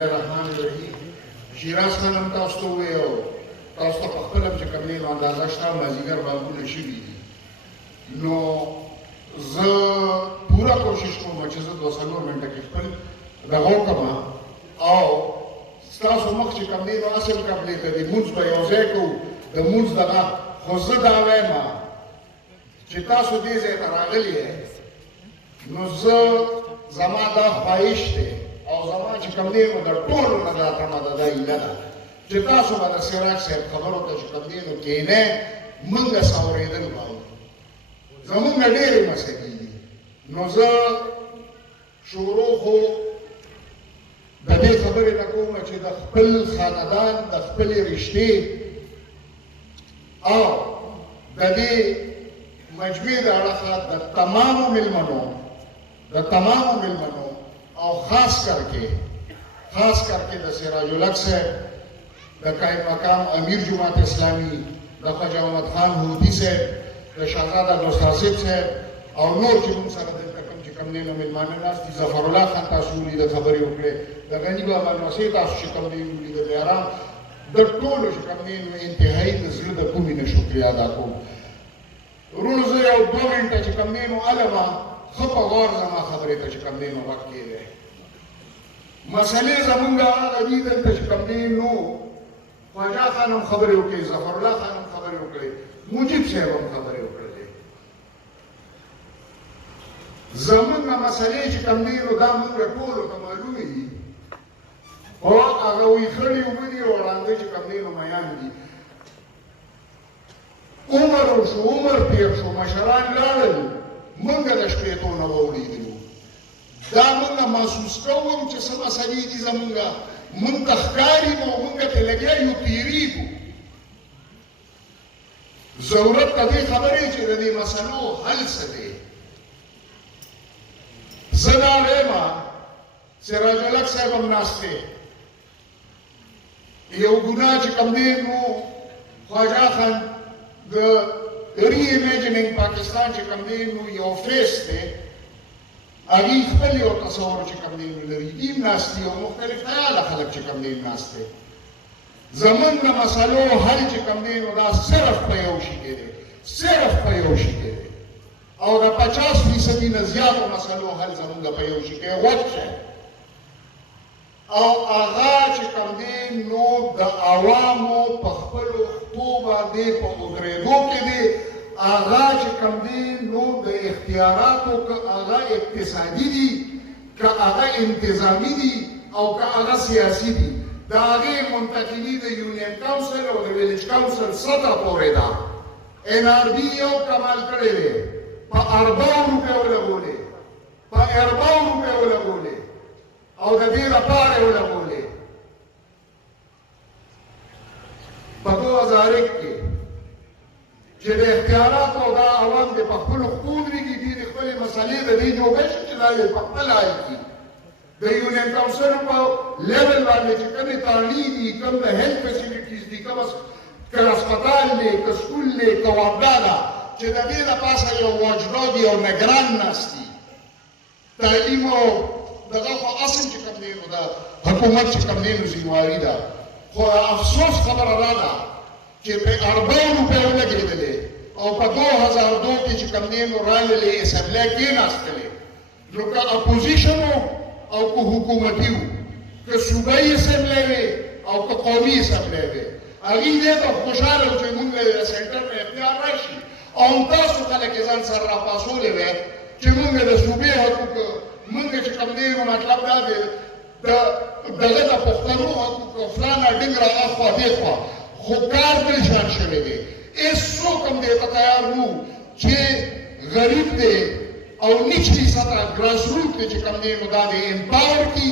الرحمن الرحیم شیراز خانم تاسو ته وویل تاسو ته په خپله چې کوم دی نو اندازه شته مازدیګر بانکونه شوي دي نو زه پوره کوشش کوم چې زه 2 منټه کې خپل دغه وکړم او ستاسو مخ چې کوم دی نو اصل قبلې ته د لمونځ به یو ځای کوو د لمونځ دغه خو زه دا وایم چې تاسو دې ځای ته راغلي نو زما دا خواهش دی او زما چې کوم دی نو د ټولو نه دا تمه ده دا هیله ده چې تاسو به د سراج صاحب خبرو ته چې کوم دی نو کښېنئ موږ څه اورېدل غواړو زموږ نه ډېرې مسلې دي نو زه شروع خو د دې خبرې نه کوم چې د خپل خاندان د خپلې رشتې او د دې مجموعې د اړخه د تمامو مېلمنو او خاص کر کے د سراج الحق صاحب د قائم مقام امیر جماعت اسلامی د خواجه محمد خان هودي صاحب د شهزاده ګوستاسب صاحب او نور چې موږ سره دلته کوم چې کوم دی نو مېلمانه ناست دي ظفر الله خان تاسو ولیده خبرې وکړې د غني بابا نوسۍ تاسو چې کوم دی ولیده د ارام د ټولو چې کوم دی نو انتهایي د زړه د کومې نه شکریا ادا کوم ورونو زه یو 2 منټه چې کوم دی نو هلته ښه په غور زما خبرې ته چې کوم دی نو غږ کېدی مسئلې زمونږ هغه دي دلته چې کوم دی نو خواجه خان هم خبرې وکړې ظفر الله خان هم خبرې وکړې مجیب صاحب هم خبرې وکړلې زمونږ مسئلې چې کوم دی نو دا مونږ ټولو ته معلومې دي خو هغه ویښړې اوبه دي او ړانده چې کوم دی نو میان دي عمر وشو عمر تېر شو مشران لاړل موږ د شپېتو نه واورېدلو دا موږ محسوس کوم چې څه مسلې دي زموږ موږ ته ښکاري نو موږ ته لګیا یو تېرېږو ضرورت ته دې خبرې چې د دې مسلو حل څه دی زه دا وایم سراج الحق صاحب هم ناست دی یو ګناه چې کوم دی نو خواجه خان د ری امیجننګ پاکستان چې کوم دی نو یو فیس دی هغوی خپل یو تصور چې کوم دی نو لري دیم ناست دي او مختلف خیاله خلک چې کوم دی ناست دی زموږ د مسلو حل چې کوم دی نو دا صرف په یو شي کې دی او د 50% نه زیاتو مسلو حل زموږ په یو شي کې غوږ شي او هغه چې کوم دی نو د عوامو په خپلو خطو باندې په ودرېدو کې دی هغه چې کوم دی نو د اختیاراتو که هغه اقتصادي دي که هغه انتظامي دي او که هغه سیاسي دي د هغې منتقلي د یونین کونسل او د ویلیج کونسل سطح پورې ده NRB یو کمال کړی دی په 40 روپیو ولګولې او د دې لپاره ولګولې په 2001 کې چې د اختیاراتو او دا عوام د په خپلو خپو ودرېږي دي د خپلې مسلې د دې جوړه شي چې دا یې په خپله حل کړي د یونین کونسل په لیول باندې چې کومې تعلیم دي کوم د هیلث فیسیلیټیز دي کوم که هسپتال دی که سکول دی که واپډا ده چې د دې د پاسه یو واچډاګ یو نګران ناست دي تعلیم او دغه خو اصل چې کوم دی نو د حکومت چې کوم دی نو ذمواري ده خو افسوس خبره دا ده چې په 40 روپیو لګېدلې او په 2002 کې چې کوم دی نو راللې اسمبلی کېناستلې نو که اپوزیشن او که حکومتي و که صوبایي اسمبلی وې او که قومي اسمبلی وې هغوی دې ته خوشحاله و چې مونږ د سینټر نه اختیار راشي او همتاسو خلک یې ځان سره راپاڅولی وی چې مونږ د صوبې حقوق مونږ چې کوم دی نو مطلب دا دی دغه د پښتنو حقوق فلانه ډنګره اخوا دېخوا خو کار بل شان شوی دی هېڅوک هم دې ته تیار نو چې غریب دی او نچلي سطح ګراس روټ دی چې کوم دی نو دا دی امپاور کړي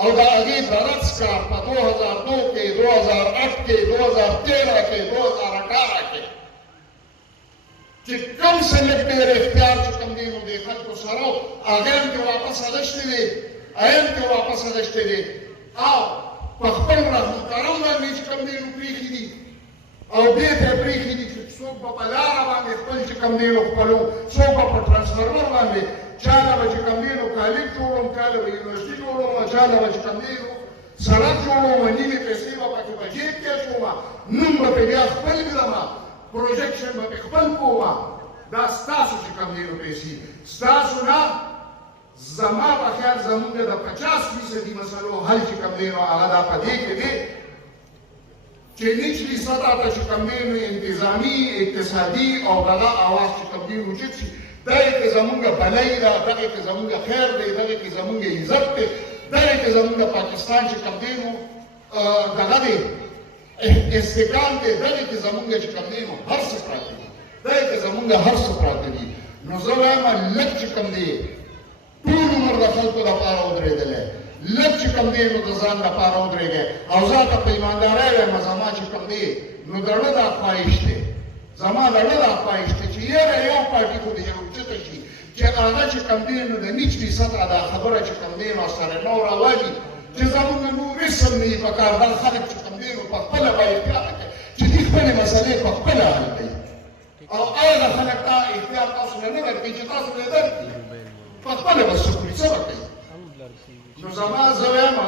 او د هغې برعکس کار په 2002 کې 2008 کې 2013 کې 2018 کې چې کم سلیکټر اختیار چې کوم دی نو د خلکو سره هغه هم کې واپس اخیستی دی او په خپل رحم کرم باندې چې کوم دی نو پرېښي دي او دې ته یې پرېښي دي چې څوک به په لاره باندې خپل چې کوم دی نو خپلو څوک به په ټرانسفرمر باندې چا له به چې کوم دی نو کالج جوړوم چا له به یونیورسټي جوړوم چا له به چې کوم دی نو سړک جوړوم نیمې پیسې به پکې په جیب کې اچوم نوم به پرې بیا خپل کړم پروجیکشن به پې خپل کوم دا ستاسو چې کوم دی نو پیسې ستاسو نه زما په خیال زمونږ د 50% مسلو حل چې کوم دی نو هغه دا په دې کې دی چې نچلي سطح ته چې کوم دی نو انتظامي اقتصادي او دغه اواز چې کوم دی وجود شي دغه کې زمونږ بلی ده دغه کې زمونږ خیر دی دغه کې زمونږ عزت دی دغه کې زمونږ پاکستان چې کوم دی نو دغه دی استقام دی دغه کې زمونږ چې کوم دی نو هر څه پراته دي دغه کې زمونږ هر څه پراته دي نو زه وایم لږ چې کوم دی ټول عمر د خلکو دپاره ودرېدلی لږ چې کوم دی نو د ځان دپاره ودرېږئ او زه ته په ایماندارۍ وایم زما چې کوم دی نو د زړه دا خواهش دی زما د زړه دا خواهش دی چې یاره یو پارټي خو دې اوچته شي چې هغه چې کوم دی نو د نچلي سطحه دا خبره چې کوم دی نو سره نو راوالي چې زمونږ نور اسم نه وي په کار دا خلک چې کوم دی نو په خپله به احتیاط کوي چې دې خپلې مسلې په خپله حل کوي او هغه خلک دا احتیاط تاسو نه درکوي چې تاسو نه درکړي په خپله به څه کړي څه به کوي نو زما زه وایم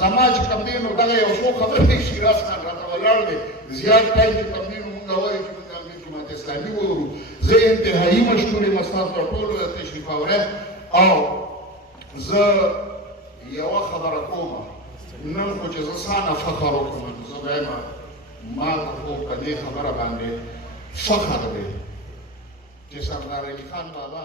زما چې کوم دی نو دغه یو څو خبرې شیراز خان راته ولاړ دی زیات ټایم چې کوم دی نو مونږ وایو چې مونږ امیر جماعت اسلامي وورو زه انتهایي مشکور یم ستاسو ټولو ته تشریف اورم او زه یوه خبره کوم نن خو چې زه ځانه فخر وکړم نو زه وایم ما ته خو په دې خبره باندې فخر دی چې سردار علي خان بابا